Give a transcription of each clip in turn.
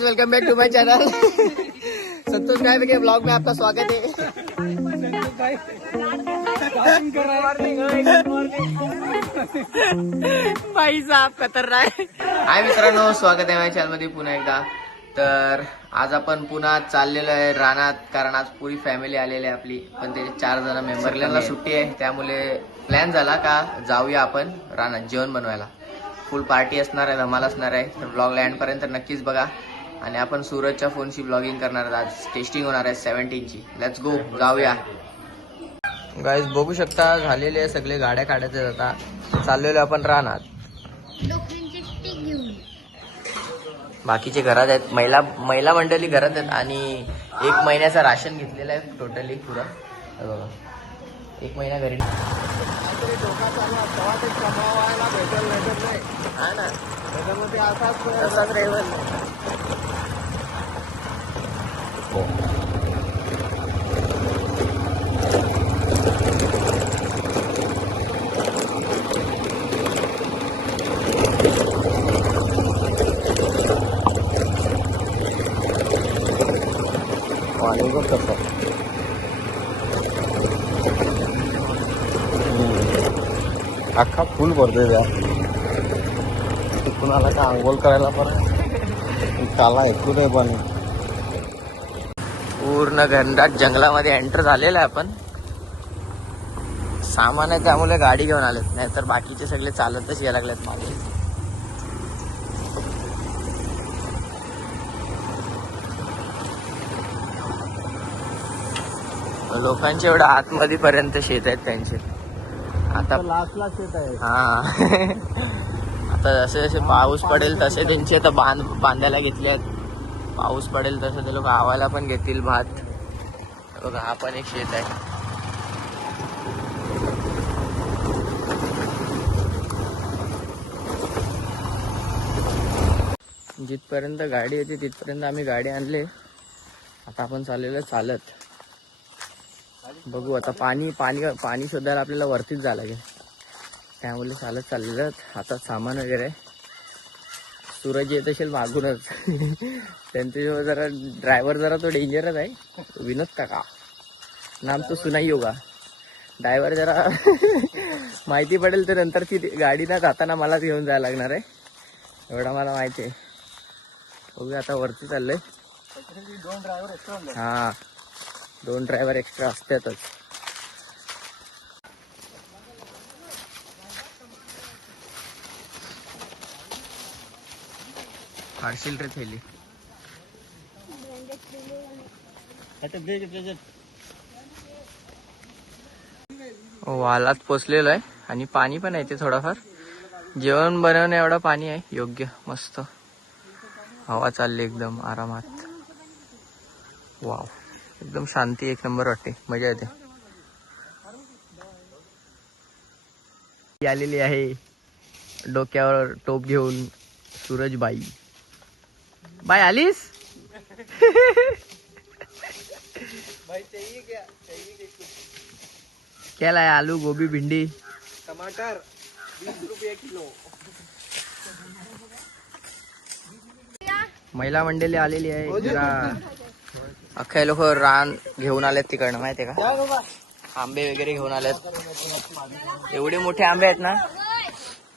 Guys, welcome back to my channel. Santosh भाई के blog में आपका स्वागत है। भाई साहब खतरनाक आहे। हाय मित्रांनो, स्वागत आहे माझ्या चॅनल मध्ये पुन्हा एकदा। तर आज आपण पुन्हा चाललेलो आहे रानात, कारण आज पुरी फॅमिली आलेली आहे आपली, पण ते 4 जण मेंबरला सुट्टी आहे, त्यामुळे प्लॅन झाला का जाऊया आपण रानात जेवण बनवायला। फुल पार्टी असणार आहे, धमाल असणार आहे, तर ब्लॉगला एंड पर्यंत नक्कीच बघा। आणि आपण सूरजच्या फोनची ब्लॉगिंग करणार आहोत, आज टेस्टिंग होणार आहे 17 ची। लेट्स गो, जाऊया गाइस। बघू शकता झालेले सगळे गाड्या काढायचे, आता चाललेलो आपण रानात। बाकीचे घरात आहेत, महिला मंडळी घरात आहेत, आणि 1 महिन्याचा राशन घेतलेला आहे टोटली पुरा। बघा 1 महिना घरी हा ना, त्याच्यामध्ये असाच रेवल अख्खा फुल भरतोय त्या कुणाला का आंघोळ करायला पण काला ऐकू नाही, पण पूर्ण घनदाट जंगलामध्ये एंटर झालेलं आहे आपण। सामान आहे त्यामुळे गाडी घेऊन आलेत, नाही तर बाकीचे सगळे चालतच यायला लागलेत मागे। लोकांचे एवढं आतमध्ये पर्यंत शेत आहेत त्यांचे, आता लास्टला शेत आहे। हा आता जसे जसे पाऊस पडेल तसे त्यांचे आता बांधायला घेतले आहेत। पाऊस पडेल तसं ते लोक आवायला पण घेतील भात। बघा हा पण एक शेत आहे। जिथपर्यंत गाडी येते तिथपर्यंत आम्ही गाडी आणले, आता आपण चाललेलं चालत। बघू आता पाणी शोधायला आपल्याला वरतीच जायला लागेल, त्यामुळे चालत चाललेलं। हातात सामान वगैरे, सूरज येत असेल मागूनच। त्यांचे जरा ड्रायव्हर जरा तो डेंजरच आहे, विनोद काका नाम तो सुनाई होगा। ड्रायव्हर जरा माहिती पडेल तर नंतरची गाडी ना जाताना मलाच घेऊन जायला लागणार आहे, एवढा मला माहिती आहे। बघूया आता वरती चाललंय। 2 ड्रायव्हर एक्स्ट्रा, हा 2 ड्रायव्हर एक्स्ट्रा असतातच। पार्सल रे थैली वालात पोचलेलो आहे, आणि पाणी पण आहे ते थोडाफार। जेवण बनवणे एवढं पाणी आहे योग्य, मस्त हवा चालली एकदम आरामात। वाव, एकदम शांती, एक नंबर वाटते, मजा येते। आलेली आहे डोक्यावर टोप घेऊन सूरज बाई। बाय आलीस? क्या लाया? आलू, गोभी, भिंडी, टमाटर 20 रुपये किलो। महिला मंडळी आलेली आहे जरा, अख्खे लोक रान घेऊन आलेत तिकडनं, माहितीये का? आंबे वगैरे घेऊन आलेत, एवढे मोठे आंबे आहेत ना।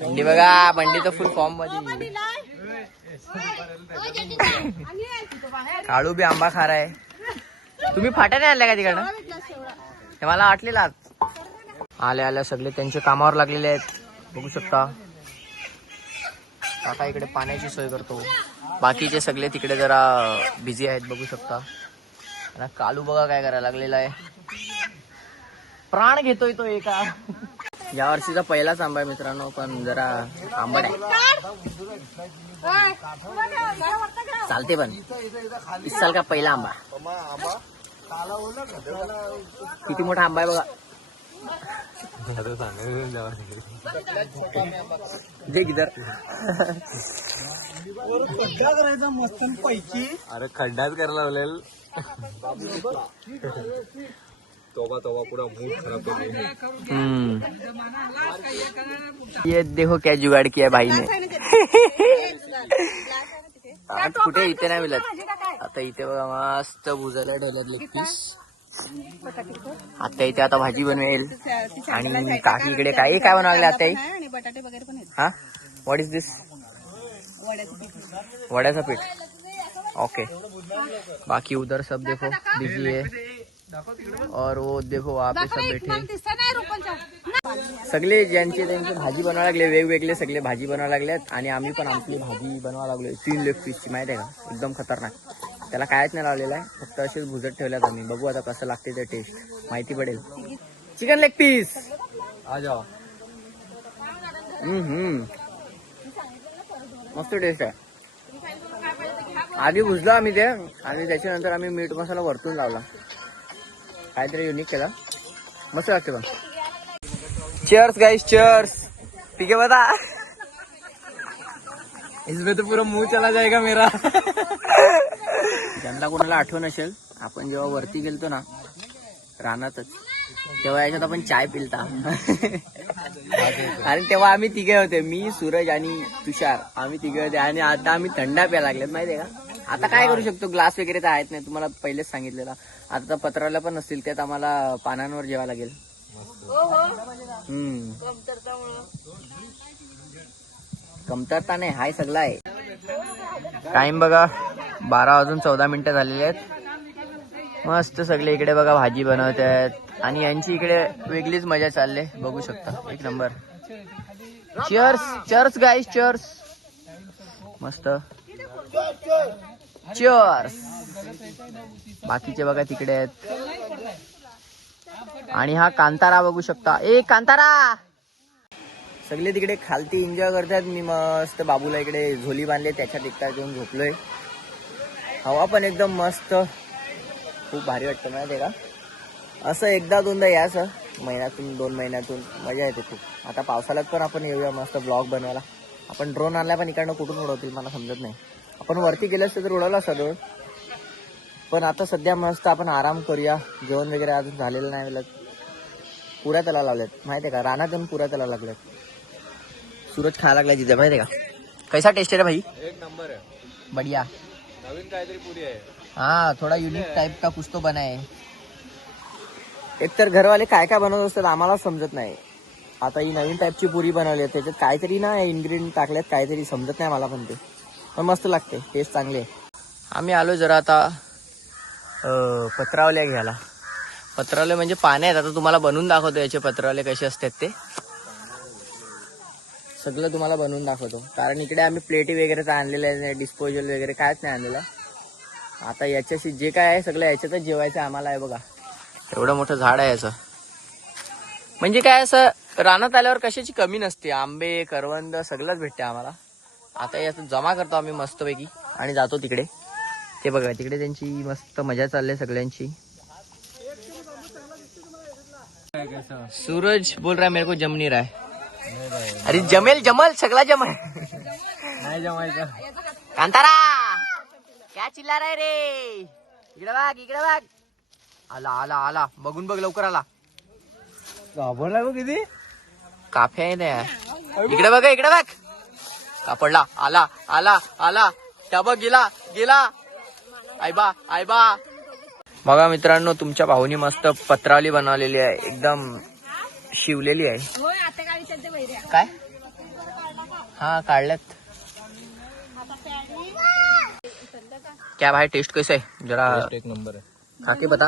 बंडी बघा, बंडी तर फुल फॉर्म मध्ये। काळू बी आंबा खा आहे। तुम्ही फाट्याने आणल्या का तिकडनं? हे मला वाटलेलं आल्या सगळे त्यांच्या कामावर लागलेले आहेत, बघू शकता। काका इकडे पाण्याची सोय करतो, बाकीचे सगळे तिकडे जरा बिझी आहेत, बघू शकता। आणि कालू बघा काय करायला लागलेला आहे, प्राण घेतोय तो एका। या वर्षीचा पहिलाच आंबा आहे मित्रांनो, पण जरा आंबट आहे, चालते पण। इस साल का पहिला आंबा, किती मोठा आंबा आहे बघा। देख इधर, खड्डा करायचा मस्त पैकी। अरे खड्डाच करायला लावलेल, तोबा पूरा मूड खराब कर ये देखो क्या जुगाड़ किया भाई ने। आज कुठे इथे नाही मिळत. आता इथे बघा मस्त भुजायला ठेवल्यात लेग पीस. आता इथे आता भाजी बनवेल आणि काकी इकडे काय काय बनवायला आता आणि बटाटे वगैरे पण आहेत. हा व्हॉट इज दिस. वड्याचं पीठ. ओके. बाकी उधर सब देखो बिजी है और वो देखो वहाँ पे सब बैठे. सगळे ज्यांचे त्यांची भाजी बनवायला लागले वेगवेगळे सगळे भाजी बनवायला लागलेत आणि आम्ही पण आपली भाजी बनवायला लागलोय. 3 लेग पीसची माहिती आहे का, एकदम खतरनाक. त्याला कायच नाही लावलेलं आहे, फक्त असेच भुजत ठेवल्यात आम्ही. बघू आता कसं लागते ते टेस्ट, माहिती पडेल. चिकन लेग पीस आ जाओ. मस्त टेस्ट आहे. आधी भुजलो आम्ही ते आणि त्याच्यानंतर आम्ही मीठ मसाला वरतून लावला, काहीतरी युनिक केला. मस्त लागते पण. Cheers guys, cheers. ठीक है बता. इसमें तो पूरा मुंह चला जाएगा मेरा. ज्यांना कोणाला आठवण असेल, आपण जेव्हा वरती गेलतो ना रानातच, तेव्हा याच्यात आपण चाय पिलता. आणि तेव्हा आम्ही तिघे होते, मी, सूरज आणि तुषार. आम्ही तिघे होते आणि आता आम्ही थंडा प्यायला लागलेत माहितीये का. आता काय करू शकतो, ग्लास वगैरे तर आहेत नाही, तुम्हाला पहिलेच सांगितलेलं. आता पत्राला पण नसतील, त्यात आम्हाला पानांवर जेवा लागेल. कमतरता नाही, हाय सगळं आहे. टाइम बघा 12:14 झालेले आहेत. मस्त सगळे इकडे बघा भाजी बनवत आहेत आणि यांची इकडे वेगळीच मजा चालले, बघू शकता. एक नंबर. चीयर्स, चीयर्स गाईस, चीयर्स. मस्त चीयर्स. बाकीचे बघा तिकडे आहेत आणि हा कांतारा बघू शकता. ए कांतारा. सगळे तिकडे खालती एन्जॉय करतात. मी मस्त बाबूला इकडे झोली बांधले, त्याच्यात एकटा घेऊन झोपलोय. हवा पण एकदम मस्त, खूप भारी वाटतं माहिती आहे का. असं एकदा दोनदा यायचं महिन्यातून 2 महिन्यातून, मजा येते खूप. आता पावसाळ्यात पण आपण येऊया मस्त ब्लॉग बनवायला. आपण ड्रोन आणलाय पण इकडनं कुठून उडवतील मला समजत नाही. आपण वरती गेलं असतं तर उडवला असता ड्रोन, पण आता सध्या मस्त आपण आराम करूया. जेवण वगैरे अजून झालेलं नाही. मला पुऱ्या त्याला लावल्यात माहितीये का, रानात येऊन पुऱ्या त्याला लागल्यात. सूरज खायला लागलाय तिथे माहितीये का. कैसा टेस्ट है रे भाई. एक नंबर है. बढ़िया. नवीन काहीतरी पुरी आहे. हाँ थोड़ा यूनिक टाइप का कुछ तो बना है. एक तर घरवाले काय काय बनवत असतात आम्हाला समजत नाही. आता ही नवीन टाईपची पुरी बनवली आहे, त्याच्यात काहीतरी ना इन्ग्रेडियंट टाकल्यात, काहीतरी समजत नाही मला, पण ते पण मस्त लागते, टेस्ट चांगली आहे. आम्ही आलो जरा आता पत्रावल्या घ्यायला. पत्रावले म्हणजे पाने आहेत. आता तुम्हाला बनवून दाखवतो याचे पत्रावले कसे असतात ते सगळं तुम्हाला बनवून दाखवतो. कारण इकडे आम्ही प्लेटी वगैरे तर आणलेलं आहे, डिस्पोजल वगैरे कायच नाही आणलेलं. आता याच्याशी जे काय आहे सगळं याच्यातच जेवायचं आम्हाला आहे. बघा एवढं मोठं झाड आहे याचं, म्हणजे काय असं रानात आल्यावर कशाची कमी नसते. आंबे, करवंद सगळंच भेटते आम्हाला. आता याचं जमा करतो आम्ही मस्तपैकी आणि जातो तिकडे. ते बघा तिकडे त्यांची मस्त मजा चालली सगळ्यांची. सूरज बोल रहा है मेरे को जम नहीं रहा है. अरे जमेल, जमल, सगळा जमल. नाही जमायचं. कांतारा क्या चिल्ला रहा है रे. इकडे बघ, इकडे बघ. आला आला आला, बघून बघ लवकर आला. घाबरला गो किती. काफे आहे ना. इकडे बघ, इकडे बघ. कापडला. आला आला आला. त्या बघ गेला गेला. आयबा आयबा. बघा मित्रांनो, तुमच्या भाऊनी मस्त पत्रावली बनवलेली आहे, एकदम शिवलेली आहे. काय हा काढल्यात. क्या भाई टेस्ट कैसा है जरा एक नंबर है. खा के बता.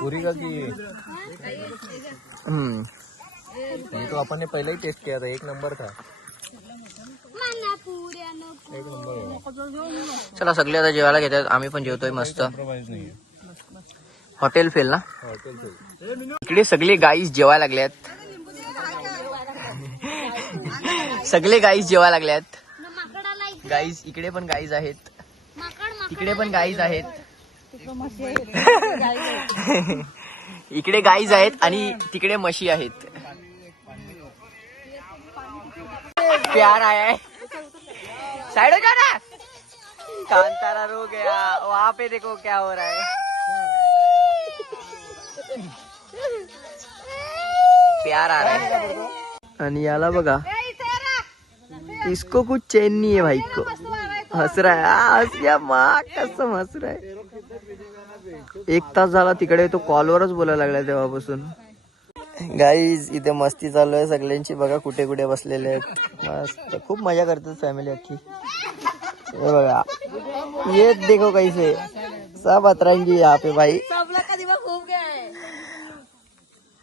पूरी का की ये तो अपन ने पहले ही टेस्ट किया था, एक नंबर था. एक नंबर. चला सगळे आता जेवायला घेतात, आम्ही पण जेवतोय मस्त. कॉम्प्रोमाइज नहीं है. हॉटेल फेल ना. हॉटेल से इकडे सगळे गाईस जेवायला लागल्यात. सगळे गाईस जेवायला लागल्यात. गाईस इकडे पण गाईस आहेत, तिकडे पण गाईस आहेत. इकडे गाईज आहेत आणि तिकडे म्हशी आहेत. प्यार आया है. साइड हो जाना. कांतारा रो गया. वहाँ पे देखो क्या हो रहा है. प्यार आ रहा है. आणि याला बघा, इसको कुछ चैन नहीं है भाई को. हस रहा है हस गया माँ कसम हस रहा है. 1 तास झाला तिकडे तो कॉलवरच बोलायला लागला तेव्हापासून. गाईज इथे मस्ती चालू आहे सगळ्यांची. बघा कुठे कुठे बसलेले आहेत. मस्त खूप मजा करतात फॅमिली अख्खी. हे बघा ये देखो कैसे सब अतरंगी यहाँ पे भाई.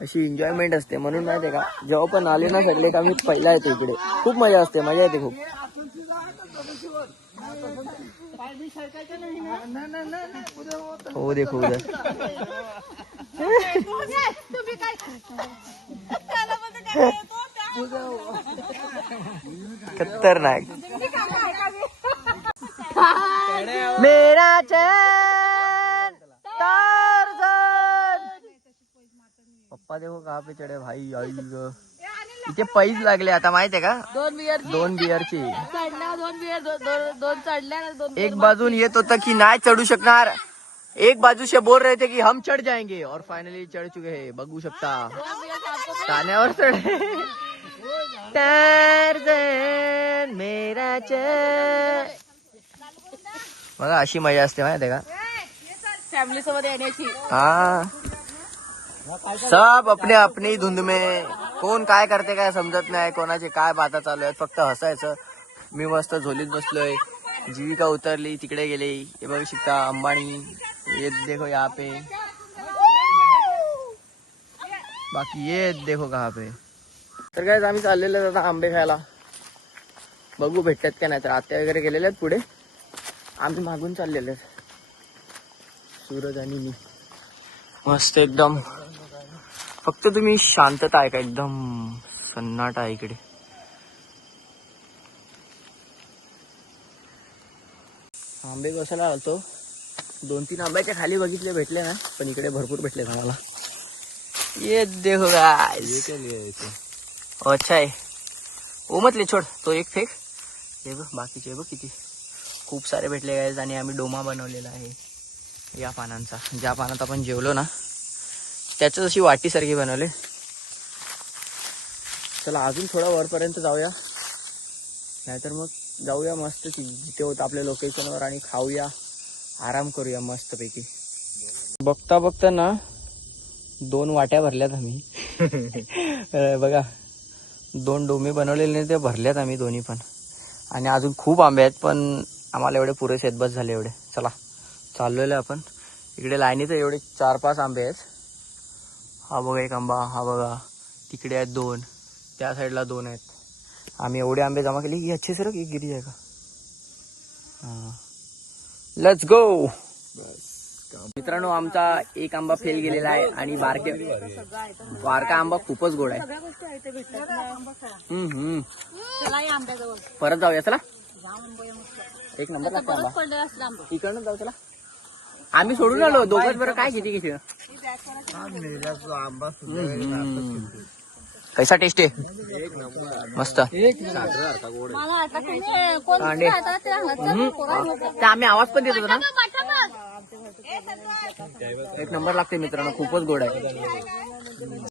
अशी एन्जॉयमेंट असते म्हणून माहिती आहे का जेव्हा पण आले ना सगळे का मी पहिला येते इकडे. खूप मजा असते मजा येते खूप. हो देखो उधर खतरनाक. मेरा चैन टार्झन. पप्पा देखो कहाँ पे चढे भाई. आई ग इथे पैज लागले आता माहितीये का. 2 बियरची. 2 चढल्या 2. एक बाजून येत होतं की नाही चढू शकणार. एक बाजू से बोल रहे थे कि हम चढ़ जाएंगे और फाइनली चढ़ चुके हैं. बघू शकता ताण्यावर चढे. टार्झन मेरा चैन. बघा अशी मजा असते माहितीये का फॅमिली सोबत येण्याची. हाँ सब अपने अपनी धुंद में. कोण काय करते काय समजत नाही. कोणाचे काय बाता चालू आहेत. फक्त हसायचं. मी मस्त झोलीत बसलोय. जीविका उतरली तिकडे गेली. हे बघू शकता अंबानी. ये देखो यहाँ पे. बाकी ये देखो कहाँ पे. तर काय आम्ही चाललेलो आता आंबे खायला. बघू भेटतात का नाही. तर आत्या वगैरे गेलेले आहेत पुढे. आम्ही मागून चाललेले आहेत. सूरज आणि मी मस्त एकदम. फक्त तुम्ही शांतता आहे का एकदम सन्नाटा आहे इकडे. आंबे कशाला आलतो. 2-3 आंब्याच्या खाली बघितले भेटले ना पण इकडे भरपूर भेटले आम्हाला. ये देखो गाइस. अच्छा आहे. ओ मतले छोड तो एक फेक. हे बघ बाकीचे बघ किती खूप सारे भेटले गाइस. आणि आम्ही डोमा बनवलेला आहे या पानांचा. ज्या पानात आपण जेवलो ना त्याच अशी वाटीसारखी बनवले. चला अजून थोडा वरपर्यंत जाऊया नाहीतर मग जाऊया मस्त जिथे होतं आपल्या लोकेशनवर आणि खाऊया आराम करूया मस्त पैकी. बघता बघता ना 2 वाट्या भरल्यात आम्ही. बघा 2 डोमे बनवलेले नाही ते भरल्यात आम्ही दोन्ही पण. आणि अजून खूप आंबे आहेत पण आम्हाला एवढे पुरेसे आहेत. बस झाले एवढे. चला चाललेलो आपण. इकडे लाईनीत एवढे 4-5 आंबे आहेत. हा बघा एक आंबा. हा बघा तिकडे आहेत 2. त्या साईडला 2 आहेत. आम्ही एवढे आंबे जमा केले की अच्छे सर एक गिरी जाएगा. हाँ लेट्स गो. मित्रांनो आमचा एक आंबा फेल गेलेला आहे आणि बारका आंबा खूपच गोड आहे. परत जाऊया चला. एक नंबर लागतो आंबा. इकडनं जाऊ चला. आम्ही सोडून आलो दोघंच. बरं काय किती किती कैसा टेस्ट आहे. मस्त. आम्ही आवाज पण देत होतो ना. एक नंबर लागते मित्रांनो. खूपच गोड आहे.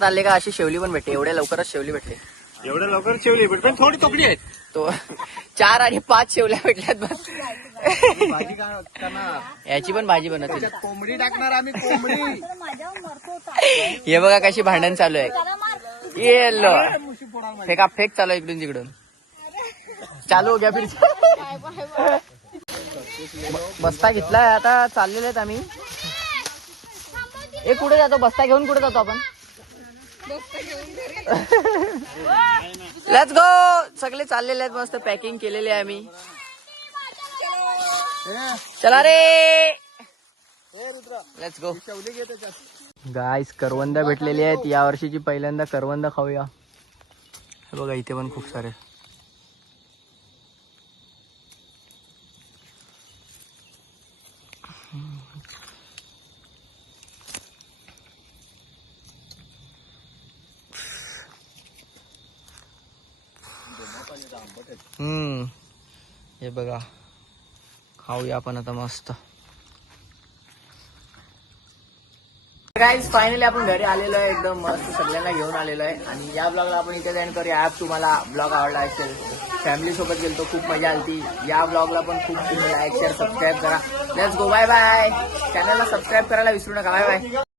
चालले का अशी शेवली पण भेटते. एवढ्या लवकरच शेवली भेटते. एवढ्या लवकर शेवली भेटते. थोडी तोकडी आहेत. तो 4 आणि 5 शेवल्या भेटल्यात बस. भाजी काय करणार. याची पण भाजी बनवते. कोंबडी टाकणार आम्ही. कोंबडी. हे बघा कशी भांडण चालू आहे. येलो फेका फेक चालू आहे इकडून तिकडून. चालू हो गया फिर. बस्ता घेतलाय आता चाललेले आहेत आम्ही. एक कुठे जातो बस्ता घेऊन. कुठे जातो आपण. Let's go. सगळे चाललेले आहेत मस्त. पॅकिंग केलेली आहे आम्ही. चला रे लेट्स गो. गाईस करवंद भेटलेली आहेत. या वर्षीची पहिल्यांदा करवंद खाऊया. हे बघा इथे पण खूप सारे. हे बघा खाऊया आपण आता मस्त. गाईज फायनली आपण घरी आलेलो आहे. एकदम मस्त सगळ्यांना घेऊन आलेलो आहे. आणि या ब्लॉगला आपण इथे एंड करूया. ऍप तुम्हाला ब्लॉग आवडला असेल फॅमिली सोबत गेलतो, खूप मजा आली. या ब्लॉगला पण खूप तुम्ही लाईक शेअर सबस्क्राईब करा. Let's go, bye bye. चॅनलला सबस्क्राईब करायला विसरू नका. Bye bye.